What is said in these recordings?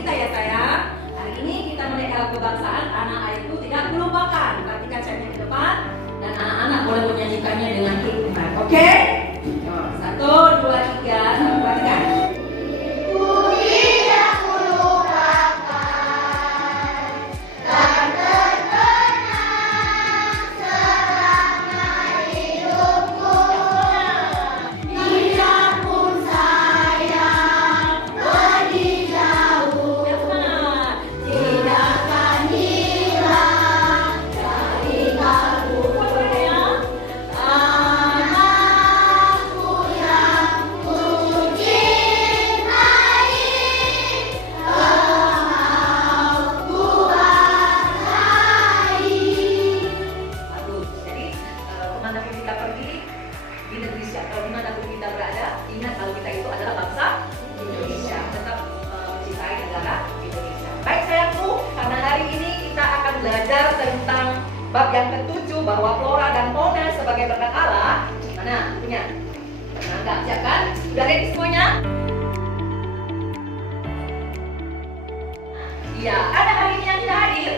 kita ya sayang. Hari ini kita menaikkan kebangsaan tanah airku tidak melupakan. Perhatikan saya di depan dan anak-anak boleh menyanyikannya dengan hikmat. Oke? Satu, dua, tiga. Perhatikan. Belajar tentang bab yang ke-7 bahwa flora dan fauna sebagai berkat Allah. Mana punya? Nah, enggak siap kan? Sudah ready semuanya? Iya, ada hari ini yang tidak hadir.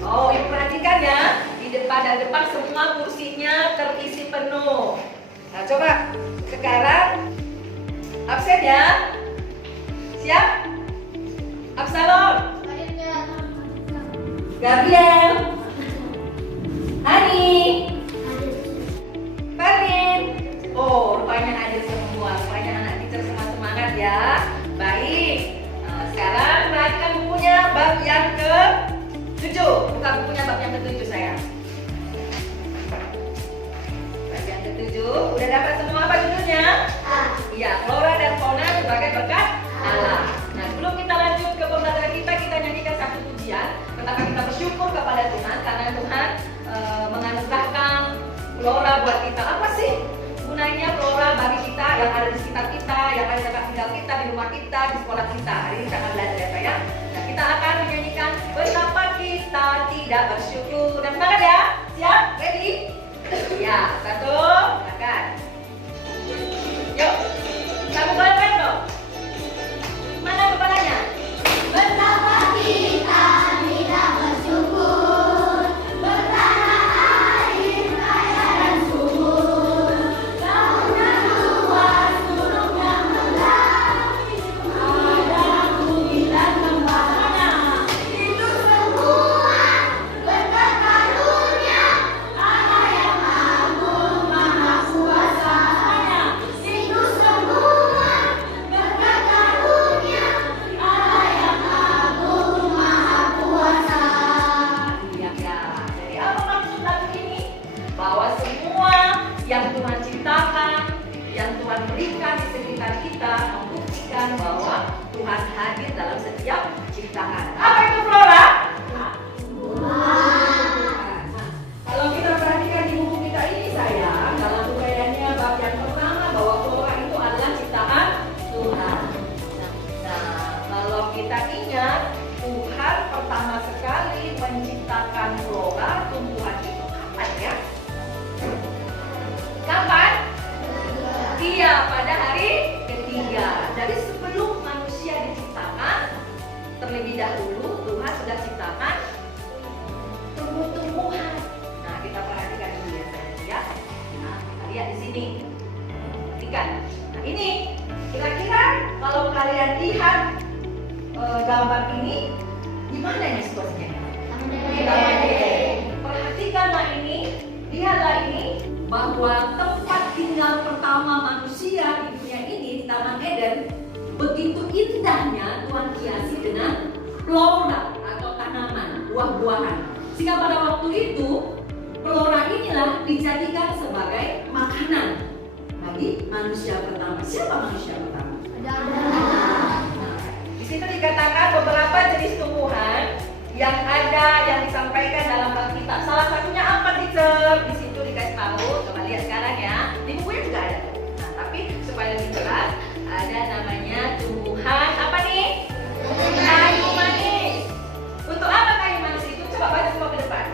Oh, ibu perhatikan ya. Di depan semua kursinya terisi penuh. Nah, coba sekarang absen ya. Siap? Absalom, Gabriel, Hani, Ferlin. Oh, rupanya hadir semua. Rupanya anak teacher semua semangat ya. Baik. Nah, sekarang perhatikan bukunya bab yang ke-7. Buka bukunya bab yang ke-7 sayang. Bab yang ke-7. Udah dapat semua apa judulnya? Iya, flora dan fauna sebagai berkat Allah. Nah, sebelum kita lanjut ke pembelajaran kita nyanyikan satu pujian. Pertama kita bersyukur kepada Tuhan karena Tuhan menganugerahkan flora buat kita. Apa sih gunanya flora bagi kita yang ada di sekitar kita, yang ada di tempat tinggal kita, di rumah kita, di sekolah kita? Hari ini kita akan belajar ya sayang. Nah, kita akan menyanyikan betapa kita tidak bersyukur. Dan semangat ya. Siap? Ready? Ya, satu, silakan. Yuk, kamu bareng dong. Mana kepalanya? Betapa kita tidak bersyukur, bertanah air kaya dan subur, launya luas, gunungnya megah, ada bumi dan lembahnya. Itu semua berkat karunia Allah yang agung maha kuasa. Itu semua berkat karunia Allah yang agung maha kuasa. Ya. Jadi apa maksud lagu ini? Bahwa semua yang Tuhan ciptakan, yang Tuhan berikan di sekitar kita membuktikan bahwa Tuhan hadir dalam setiap ciptaan. Apa itu flora? Kalau kita perhatikan di buku kita ini sayang, dalam uraiannya bab yang pertama bahwa flora itu adalah ciptaan Tuhan. Nah, kalau kita ingat Tuhan pertama sekali menciptakan flora, tumbuhan itu kapan ya? Kapan? Iya, pada hari ketiga. Jadi sebelum manusia diciptakan, terlebih dahulu Tuhan sudah ciptakan tumbuh-tumbuhan. Nah, kita perhatikan dulu ya sayang ya. Nah, kita lihat di sini. Perhatikan. Nah, ini kira-kira kalau kalian lihat gambar ini, di mana ini situasinya? Di Taman Eden. Perhatikanlah ini, lihatlah ini, bahwa tempat tinggal pertama manusia di dunia ini, di Taman Eden, begitu indahnya Tuhan hiasi dengan flora atau tanaman, buah-buahan. Sehingga pada waktu itu, flora inilah dijadikan sebagai makanan bagi manusia pertama. Siapa manusia pertama? Di situ dikatakan beberapa jenis tumbuhan yang ada yang disampaikan dalam Alkitab. Salah satunya apa teacher? Di situ dikasih tahu. Coba lihat sekarang ya. Di bukunya juga ada. Nah, tapi supaya lebih jelas, ada namanya tumbuhan apa nih? Kayu manis. Untuk apa kayu manis itu? Coba baca semua ke depan.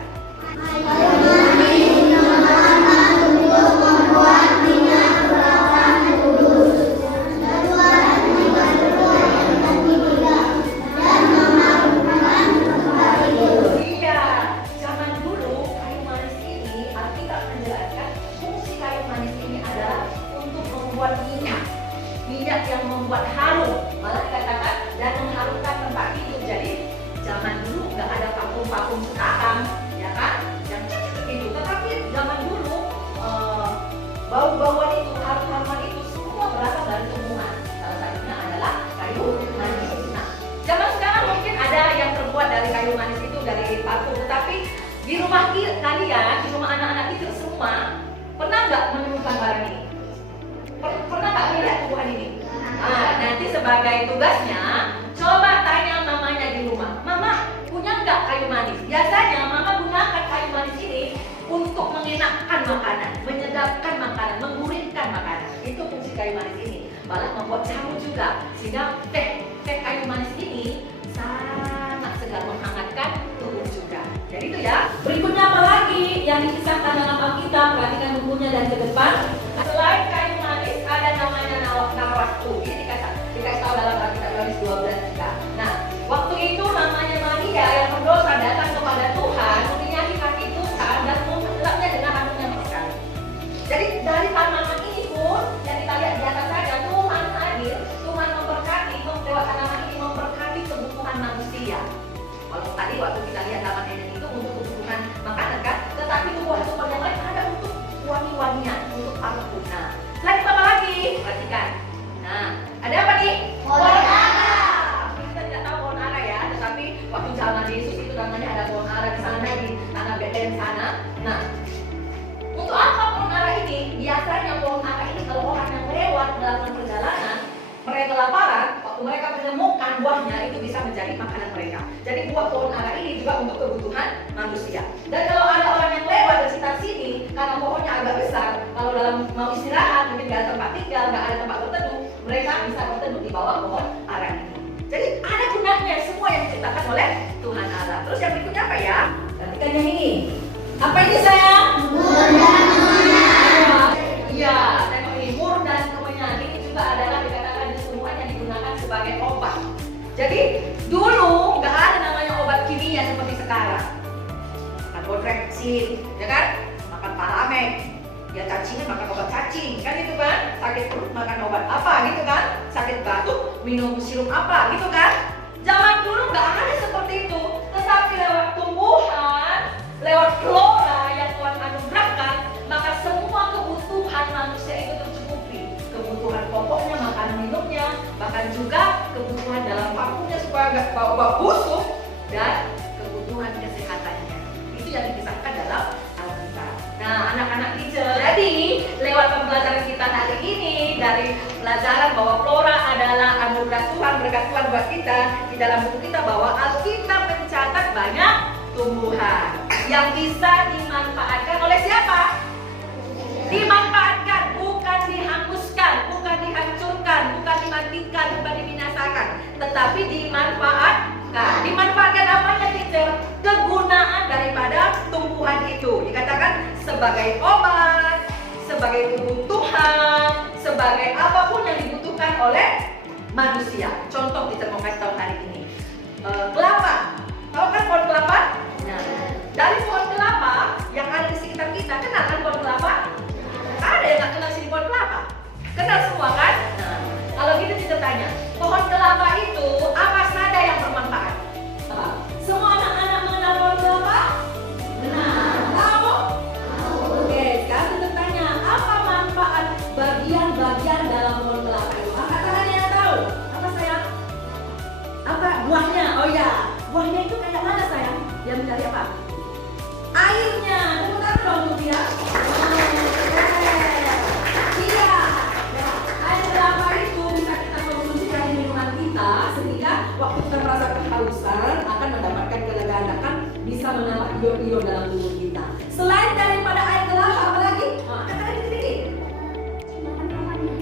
dari kayu manis itu, dari parfum. Tetapi di rumah kalian, di rumah anak-anak itu semua, pernah nggak menemukan barang ini? Pernah nggak melihat tumbuhan ini? Nanti sebagai tugasnya, coba tanya mamanya di rumah, Mama punya nggak kayu manis? Biasanya Mama gunakan kayu manis ini untuk mengenakkan makanan, menyedapkan makanan, menggurihkan makanan. Itu fungsi kayu manis ini. Malah membuat jamu juga, sehingga teh kayu manis ini sangat segar, menghangatkan tubuh juga. Jadi itu ya. Berikutnya apa lagi yang dikisahkan dalam Alkitab? Perhatikan bukunya dan ke depan. Selain kayu manis, ada namanya nawaktu. Ini dikasih tahu dalam Alkitab Yohanes 12 juga. Nah, waktu itu namanya Maria yang berdosa datang kepada Tuhan, menginyaki kaki Tuhan dan mengelapnya dengan rambutnya sekali. Jadi dari tanaman ini pun yang kita lihat di atas saja, Tuhan hadir, Tuhan memberkati, lewat tanaman ini memberkati kebutuhan manusia. Kalau tadi waktu kita lihat taman Eden itu untuk kebutuhan makanan kan, tetapi tumbuhan-tumbuhan yang lain ada untuk wangi-wangian, untuk parfum. Nah, selain itu apa lagi? Perhatikan. Nah, ada apa nih? Pohon ara. Kita tidak tahu pohon ara ya, tetapi waktu zaman Yesus itu namanya ada pohon ara di sana, di tanah Betlehem sana. Nah, untuk apa pohon ara ini? Biasanya pohon ara ini kalau orang yang lewat melakukan perjalanan, mereka kelaparan, waktu mereka menemukan buahnya itu bisa menjadi makanan mereka. Jadi buah pohon ara ini juga untuk kebutuhan manusia. Dan kalau ada orang yang lewat di sekitar sini, karena pohonnya agak besar, kalau dalam mau istirahat, mungkin nggak ada tempat tinggal, nggak ada tempat berteduh, mereka bisa berteduh di bawah pohon ara ini. Jadi ada gunanya semua yang diciptakan oleh Tuhan Allah. Terus yang berikutnya apa ya? Perhatikan yang ini. Apa ini sayang? Iya, tengok ini, mur dan kemenyan. Ini juga adalah dikatakan semuanya digunakan sebagai obat. Jadi dulu nggak ada namanya obat kimia seperti sekarang. Makan bodreksin, ya kan? Makan paramek, ya cacingan makan obat cacing, kan itu kan? Sakit perut makan obat apa gitu kan? Sakit batuk minum sirup apa gitu kan? Zaman dulu nggak ada seperti itu. Tetapi lewat tumbuhan, lewat flora yang Tuhan anugerahkan, maka semua kebutuhan manusia itu tercukupi. Kebutuhan pokoknya, makan minumnya, bahkan juga kebutuhan dalam parfumnya supaya nggak bau-bau busuk, dan kebutuhan kesehatannya. Itu yang dikisahkan dalam Alkitab. Nah, anak-anak teacher, jadi lewat pembelajaran kita hari ini, dari pelajaran bahwa flora adalah anugerah Tuhan, berkat Tuhan buat kita, di dalam buku kita bahwa Alkitab mencatat banyak tumbuhan yang bisa dimanfaatkan oleh siapa? Dimanfaatkan, bukan dihanguskan, bukan dihancurkan, bukan dimatikan, bukan dibinasakan, tetapi dimanfaatkan. Dimanfaatkan apanya, teacher? Kegunaan daripada tumbuhan itu. Dikatakan sebagai obat, sebagai kebutuhan, sebagai apapun yang dibutuhkan oleh manusia. Contoh teacher mau kasih tahu hari ini. Kelapa. Tahu kan pohon kelapa? Nah, dari pohon kelapa yang ada di sekitar kita, kenal kan pohon kelapa? Ada yang nggak kenal sini pohon kelapa? Kenal semua kan? Nah, kalau gitu kita tanya, pohon kelapa itu apa saja yang bermanfaat? Semua anak-anak mengenal pohon kelapa? Benar. Tahu? Oke, sekarang kita tanya, apa manfaat bagian-bagian dalam pohon kelapa itu? Angkat tangan yang tahu. Apa sayang? Apa buahnya? Oh ya, buahnya itu kayak mana sayang? Dia mencari apa? Airnya. Tepuk tangan dong untuk dia. Iya. Air kelapa itu bisa kita konsumsi dari minuman kita, sehingga waktu kita merasa kehausan akan mendapatkan kelegaan, akan bisa menambah ion-ion dalam tubuh kita. Selain daripada air kelapa, apa lagi? Kata dikit-dikit.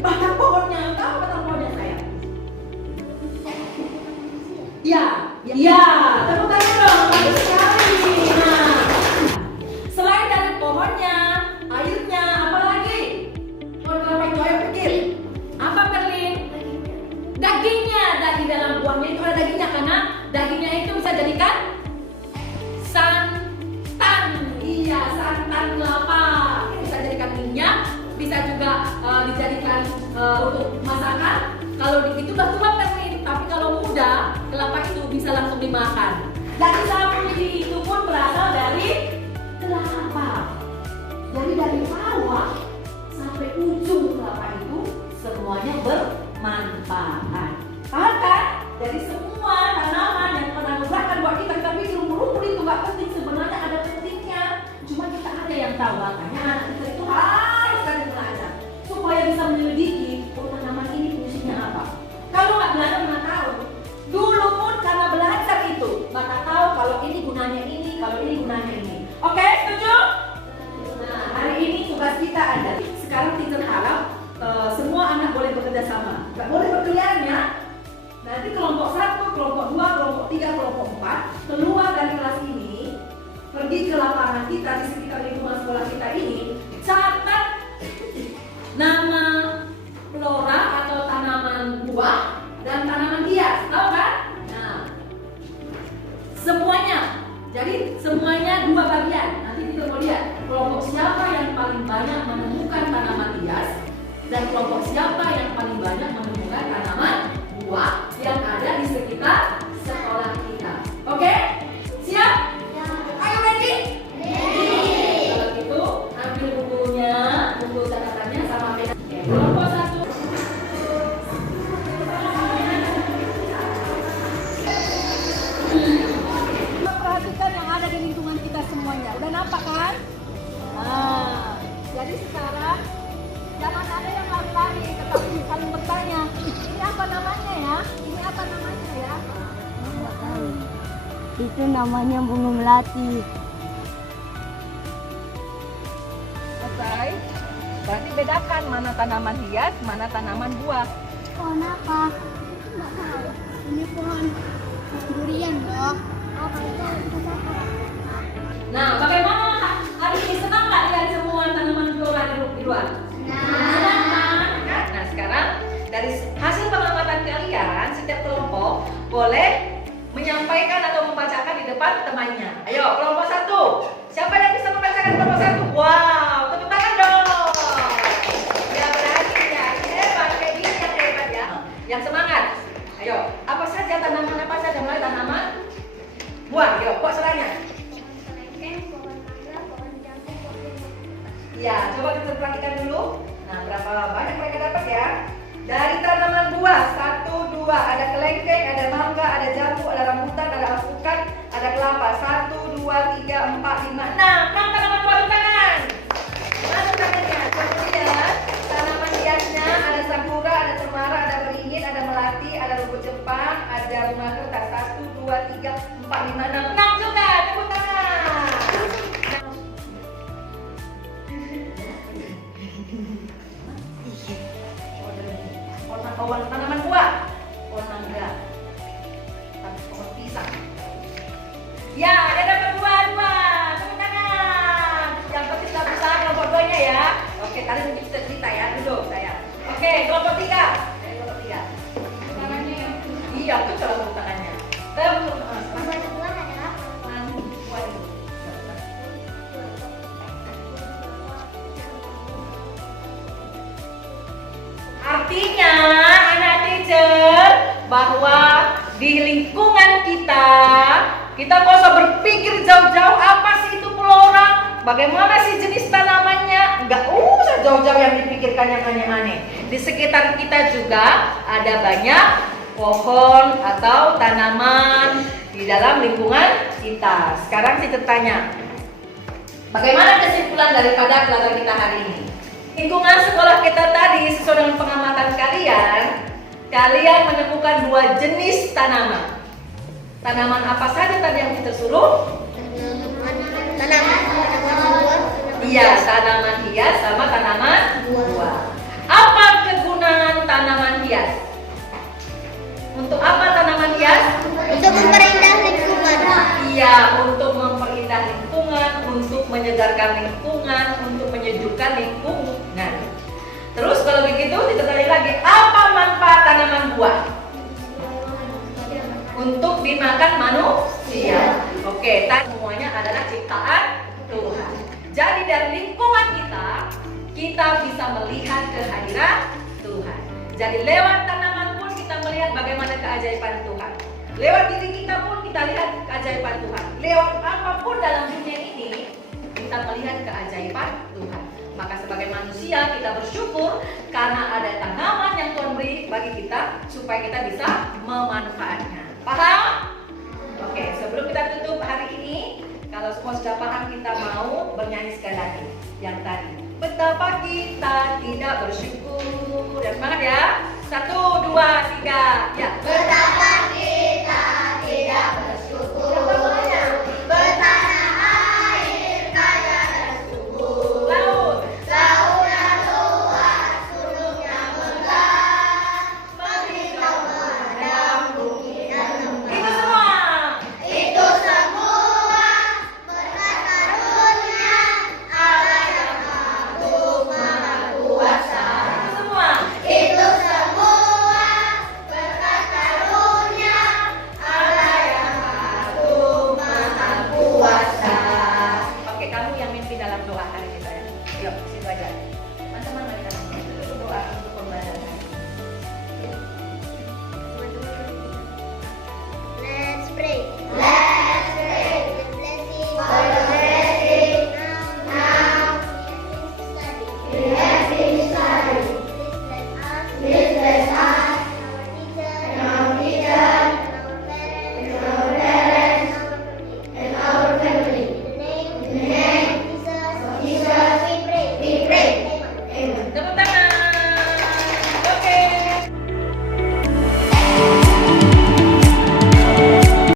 Batang pohonnya. Tahu batang pohonnya sayang? Iya. Iya. Tepuk tangan dong. Bagus sekali. Nah, selain dari pohonnya, airnya, apa lagi? Pohon kelapa itu air kecil. Apa Berlin? Dagingnya. Dan di dalam buahnya itu ada dagingnya, karena dagingnya itu bisa jadikan santan. Iya, santan kelapa. Bisa jadikan minyak, bisa juga dijadikan untuk masakan. Kalau itu udah tua Berlin, tapi kalau muda, kelapa itu bisa langsung dimakan. Dan sabun itu pun berasal dari kelapa. Jadi dari bawah sampai ujung kelapa itu semuanya bermanfaat. Paham kan? Jadi semua tanaman yang pernah buat kita tahu. Makanya anak kita itu harus rajin belajar supaya bisa menyelidiki tanaman ini fungsinya apa. Kalau nggak belajar nggak tahu. Dulu pun karena belajar itu, maka tahu kalau ini gunanya ini, kalau ini gunanya ini. Oke, setuju? Nah, hari ini tugas kita ada. Sekarang teacher harap semua anak boleh bekerja sama. Nggak boleh berkeliaran ya. Nanti kelompok 1, kelompok 2, kelompok 3, kelompok 4 keluar dari kelas ini, pergi ke lapangan kita di sekitar lingkungan sekolah kita ini, catat nama flora atau tanaman buah dan tanaman hias, tahu kan? Nah, semuanya. Jadi semuanya 2 bagian. Nanti kita mau lihat kelompok siapa yang paling banyak menemukan tanaman hias dan kelompok siapa yang paling banyak menemukan tanaman buah yang ada di sekitar sekolah kita. Oke? Siap? Ayo ready? Kalau gitu ambil bukunya, buku catatannya sama beda. Kelompok 1. Perhatikan yang ada di lingkungan kita semuanya. Udah nampak kan? Nah, jadi sekarang jangan ada yang lari-lari, tetapi saling bertanya. Ini apa namanya ya? Ini apa namanya ya? Nggak tahu. Itu namanya bunga melati. Selesai. Berarti bedakan mana tanaman hias, mana tanaman buah. Pohon apa? Nggak tahu. Ini pohon durian loh. Apa itu? Nah, bagaimana hari ini, senang nggak lihat semua tanaman flora di luar? Senang kan? Nah, sekarang dari hasil pengamatan kalian, setiap kelompok boleh menyampaikan atau membacakan di depan temannya. Ayo, kelompok 1. Siapa yang bisa membacakan kelompok 1? Wow, tepuk tangan dong. Ya, berhasil ya. Hebat, kayak gini yang hebat ya. Yang semangat. Ayo, apa saja tanaman apa saja? Mulai tanaman buah. Yuk, kok selanya? Ya, coba kita perhatikan dulu. Nah, berapa banyak mereka dapat ya? Dari tanaman buah, 1, 2, ada kelengkeng, ada mangga, ada jambu, ada rambutan, ada alpukat, ada kelapa. 1, 2, 3, 4, 5, 6. 6 tanaman buah, tangan. Mana tangannya? Coba lihat. Tanaman hiasnya ada sakura, ada cemara, ada beringin, ada melati, ada rumput Jepang, ada bunga kertas. 1, 2, 3, 4, 5, 6. 6 juga. Tepuk tangan. Pohon tanaman buah, pohon mangga, pohon pisang. Ya, ada dapat dua. Tepuk tangan. Yang penting tidak besar kelompok 2-nya ya. Oke, tadi mungkin kita cerita ya dulu saya. Oke, kelompok 3. Kelompok 3. Tangannya yang iya, betul tepuk tangannya. Tepuk tangan. Artinya, anak teacher, bahwa di lingkungan kita nggak usah berpikir jauh-jauh apa sih itu flora, bagaimana sih jenis tanamannya, nggak usah jauh-jauh yang dipikirkan yang aneh-aneh. Di sekitar kita juga ada banyak pohon atau tanaman di dalam lingkungan kita. Sekarang kita tanya, bagaimana kesimpulan daripada pelajaran kita hari ini? Lingkungan sekolah kita tadi sesuai dengan pengamatan kalian menemukan 2 jenis tanaman. Tanaman apa saja tadi yang kita suruh? Tanaman buah. Iya, tanaman hias sama tanaman buah. Apa kegunaan tanaman hias? Untuk apa tanaman hias? Untuk memperindah lingkungan. Iya, untuk memperindah lingkungan, untuk menyegarkan lingkungan, untuk menyejukkan lingkungan. Terus kalau begitu kita tanya lagi, apa manfaat tanaman buah? Untuk dimakan manusia. Oke, semuanya adalah ciptaan Tuhan. Jadi dari lingkungan kita bisa melihat kehadiran Tuhan. Jadi lewat tanaman pun kita melihat bagaimana keajaiban Tuhan. Lewat diri kita pun kita lihat keajaiban Tuhan. Lewat apapun dalam dunia ini kita melihat keajaiban Tuhan. Maka sebagai manusia kita bersyukur karena ada tanaman yang Tuhan beri bagi kita supaya kita bisa memanfaatnya. Paham? Oke, sebelum kita tutup hari ini, kalau semua sudah paham, kita mau bernyanyi sekali lagi. yang tadi. Betapa kita tidak bersyukur. Ya, semangat ya. 1, 2, 3. Ya. Betapa